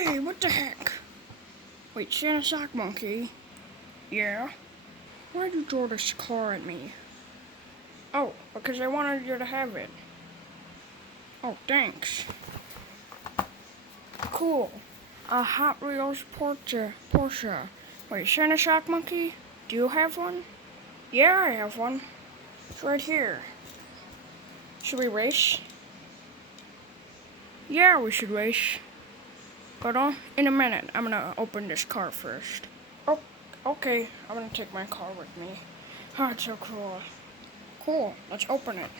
Hey, what the heck? Wait, Santa Sock Monkey? Yeah? Why'd you throw this car at me? Oh, because I wanted you to have it. Oh, thanks. Cool. A Hot Wheels Porsche. Wait, Santa Shock Monkey? Do you have one? Yeah, I have one. It's right here. Should we race? Yeah, we should race. But in a minute, I'm gonna open this car first. Oh, okay. I'm gonna take my car with me. Oh, it's so cool. Cool. Let's open it.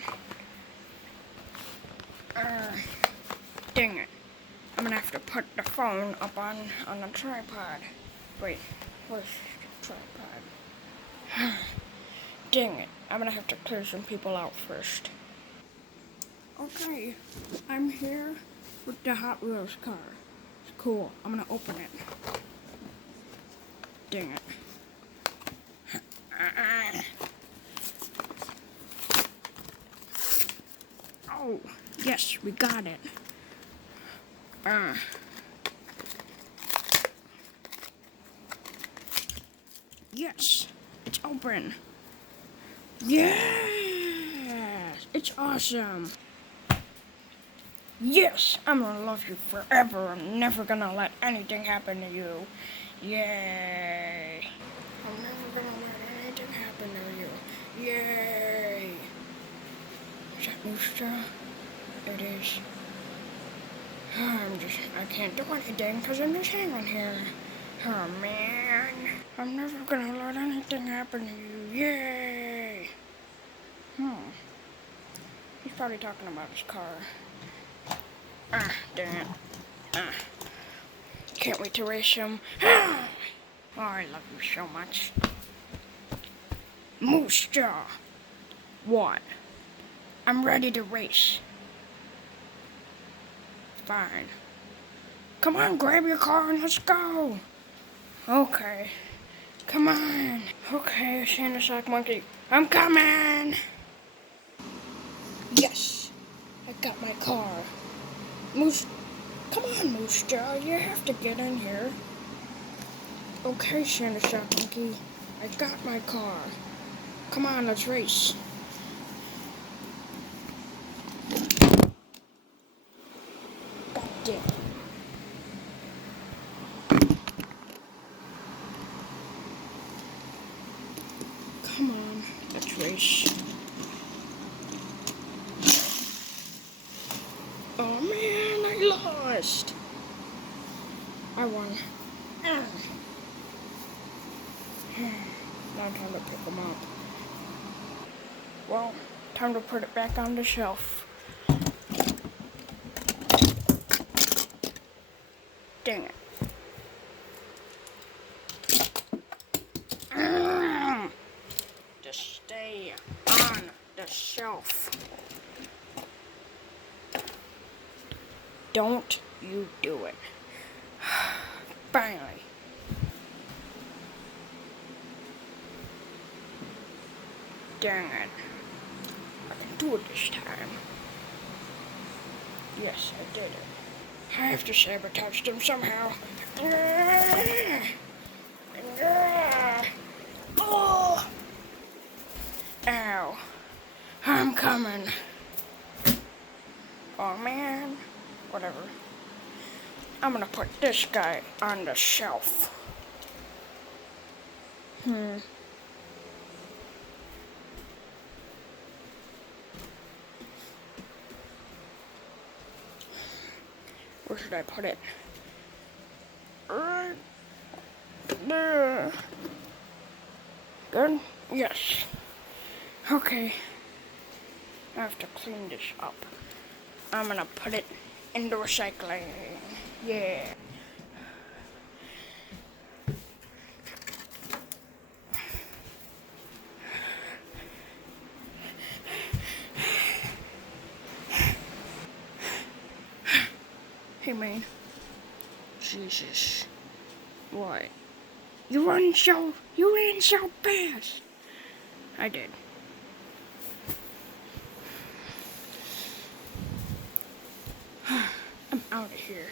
Dang it. I'm gonna have to put the phone up on the tripod. Wait, where's the tripod? Dang it. I'm gonna have to clear some people out first. Okay, I'm here with the Hot Wheels car. It's cool. I'm gonna open it. Dang it. Oh, yes, we got it. Yes, it's open. Yes, it's awesome. Yes, I'm gonna love you forever. I'm never gonna let anything happen to you. Yay. I'm never gonna let anything happen to you. Yay. Is that Moosejaw? It is. I can't do anything because I'm just hanging here. Oh man. I'm never gonna let anything happen to you. Yay. He's probably talking about his car. Dang it. Can't wait to race him. Oh, I love you so much. Moosejaw. What? I'm ready to race. Fine. Come on, grab your car and let's go. Okay. Come on. Okay, Santa Sock Monkey. I'm coming. Yes. I got my car. Come on, Moosejaw. You have to get in here. Okay, Santa Sock Monkey. I got my car. Come on, let's race. God damn. Come on, let's race. Oh man, I lost. I won. Now time to pick them up. Well, time to put it back on the shelf. Dang it. Just stay on the shelf. Don't you do it. Finally. Dang it. I can do it this time. Yes, I did it. I have to sabotage them somehow. Oh! Ow. I'm coming. Oh man. Whatever. I'm gonna put this guy on the shelf. Where should I put it? Right there. Good? Yes. Okay. I have to clean this up. I'm gonna put it in the recycling. Yeah. Hey man. Jesus. What? You ran so fast. I did. I'm out of here.